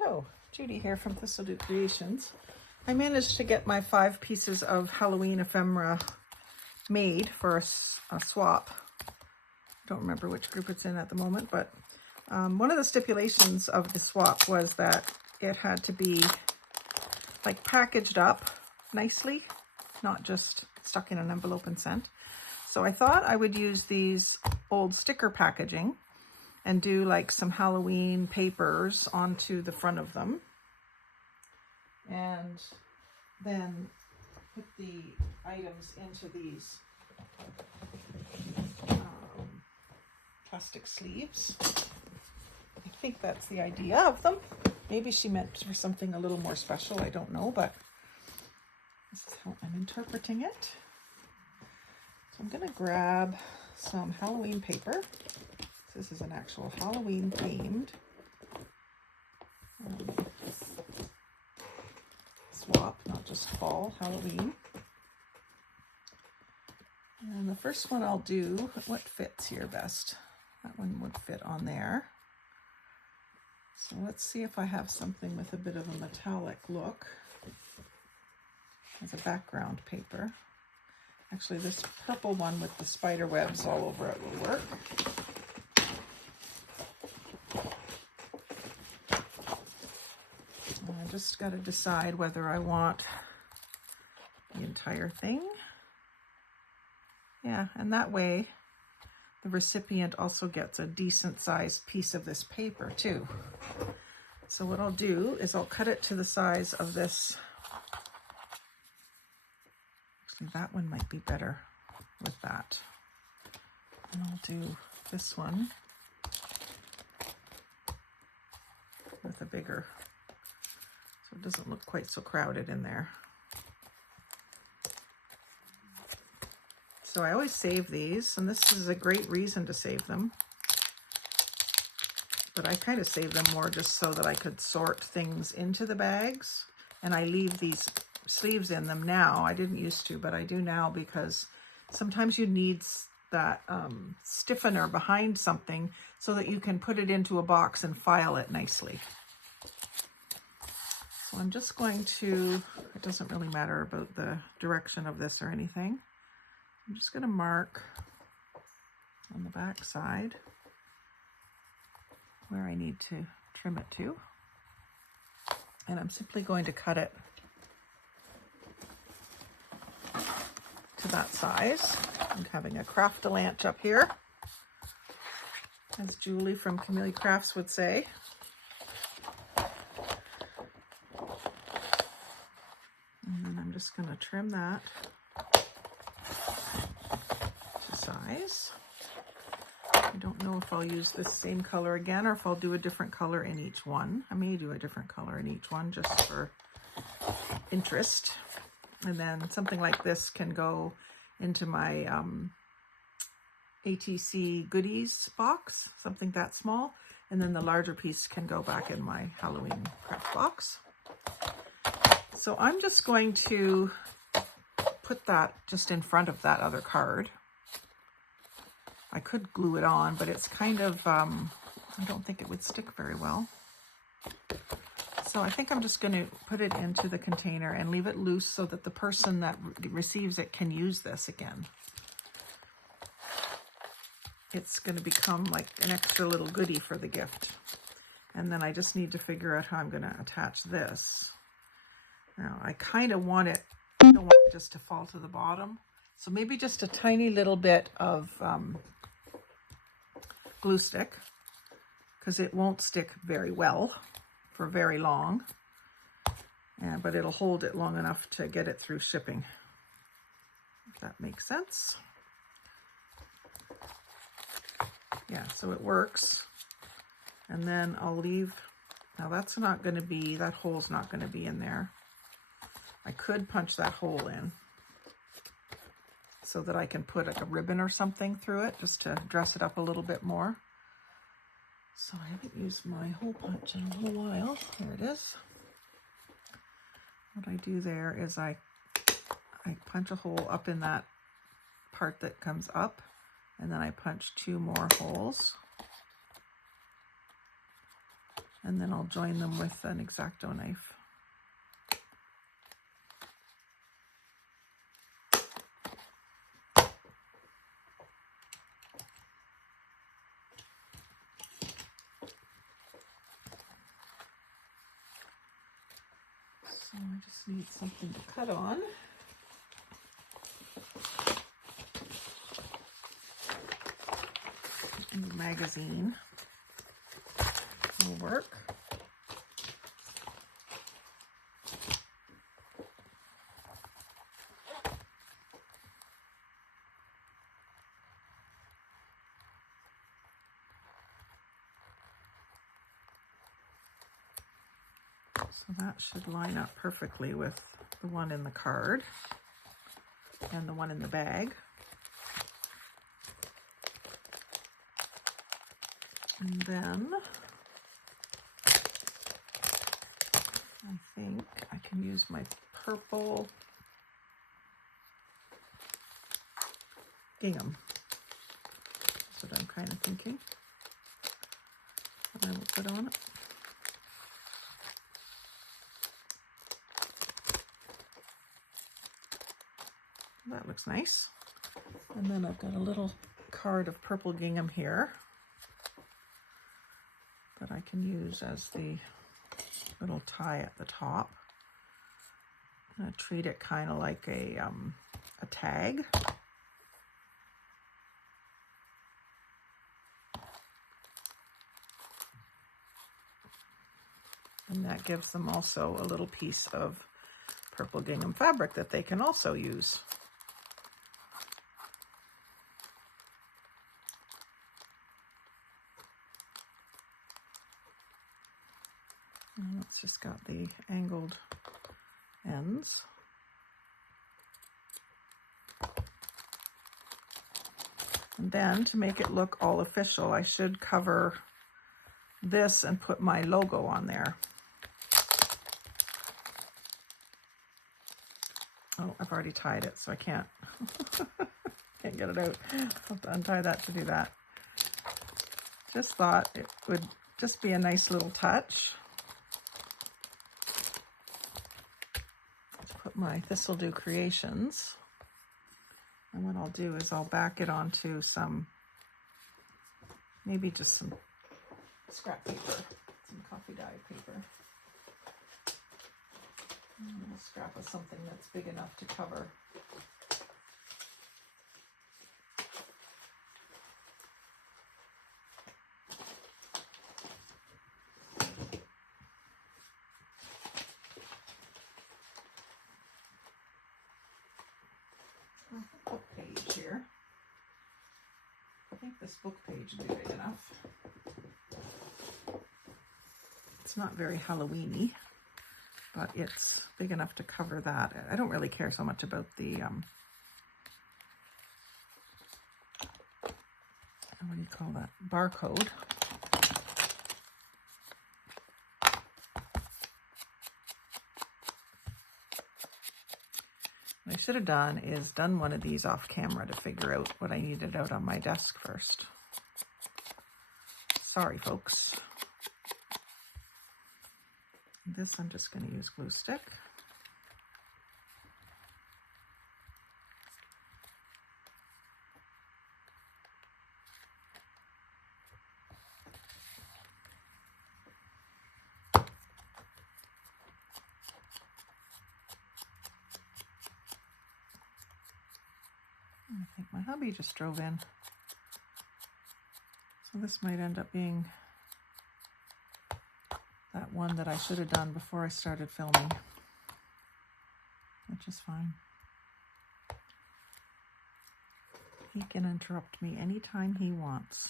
Hello, Judy here from Thistledew Creations. I managed to get my 5 pieces of Halloween ephemera made for a swap. Don't remember which group it's in at the moment, but one of the stipulations of the swap was that it had to be like packaged up nicely, not just stuck in an envelope and sent. So I thought I would use these old sticker packaging and do like some Halloween papers onto the front of them, and then put the items into these plastic sleeves. I think that's the idea of them. Maybe she meant for something a little more special, I don't know, but this is how I'm interpreting it. So I'm gonna grab some Halloween paper. This is an actual Halloween themed swap, not just fall, Halloween. And the first one I'll do, what fits here best? That one would fit on there. So let's see if I have something with a bit of a metallic look as a background paper. Actually, this purple one with the spider webs all over it will work. I just got to decide whether I want the entire thing. Yeah, and that way the recipient also gets a decent sized piece of this paper too. So what I'll do is I'll cut it to the size of this. Actually, that one might be better with that. And I'll do this one with a bigger, so it doesn't look quite so crowded in there. So I always save these, and this is a great reason to save them. But I kind of save them more just so that I could sort things into the bags. And I leave these sleeves in them now. I didn't used to, but I do now because sometimes you need that stiffener behind something so that you can put it into a box and file it nicely. So I'm just going to, it doesn't really matter about the direction of this or anything. I'm just going to mark on the back side where I need to trim it to. And I'm simply going to cut it to that size. I'm having a craft-a-lanch up here, as Julie from Camellia Crafts would say. And then I'm just going to trim that to size. I don't know if I'll use this same color again or if I'll do a different color in each one. I may do a different color in each one just for interest. And then something like this can go into my ATC goodies box, something that small. And then the larger piece can go back in my Halloween craft box. So I'm just going to put that just in front of that other card. I could glue it on, but it's kind of, I don't think it would stick very well. So I think I'm just going to put it into the container and leave it loose so that the person that receives it can use this again. It's going to become like an extra little goodie for the gift. And then I just need to figure out how I'm going to attach this. Now I kind of want it, I don't want it just to fall to the bottom. So maybe just a tiny little bit of glue stick, because it won't stick very well for very long, but it'll hold it long enough to get it through shipping, if that makes sense. Yeah, so it works. And then I'll leave, now that's not going to be, that hole's not going to be in there. I could punch that hole in so that I can put like a ribbon or something through it just to dress it up a little bit more. So I haven't used my hole punch in a little while. Here it is. What I do there is I punch a hole up in that part that comes up, and then I punch 2 more holes. and then I'll join them with an X-Acto knife. So I just need something to cut on. And the magazine will work. So that should line up perfectly with the one in the card and the one in the bag. And then I think I can use my purple gingham. That's what I'm kind of thinking. And I will put on it. That looks nice. And then I've got a little card of purple gingham here that I can use as the little tie at the top. I'm going to treat it kind of like a tag. And that gives them also a little piece of purple gingham fabric that they can also use. And it's just got the angled ends. And then to make it look all official, I should cover this and put my logo on there. Oh, I've already tied it, so I can't get it out. I'll have to untie that to do that. Just thought it would just be a nice little touch. Put my Thistledew Creations, and what I'll do is I'll back it onto some, maybe just some scrap paper, some coffee dye paper. And a little scrap of something that's big enough to cover. Book page here. I think this book page would be big enough. It's not very Halloween-y, but it's big enough to cover that. I don't really care so much about the what do you call that? Barcode. What I should have done is done one of these off camera to figure out what I needed out on my desk first. Sorry, folks. This I'm just going to use glue stick. I think my hubby just drove in. So this might end up being that one that I should have done before I started filming, which is fine. He can interrupt me anytime he wants.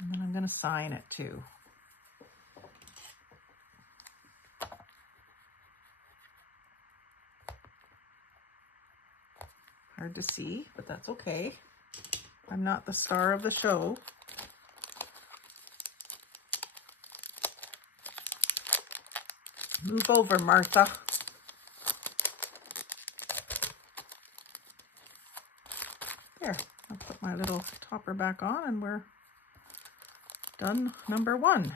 And then I'm going to sign it too. Hard to see, but that's okay. I'm not the star of the show. Move over, Martha. There, I'll put my little topper back on and we're done number 1.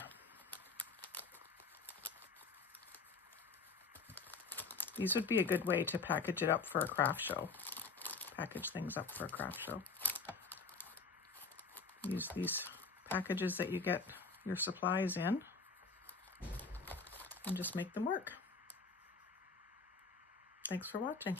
These would be a good way to package it up for a craft show. Package things up for a craft show. Use these packages that you get your supplies in and just make them work. Thanks for watching.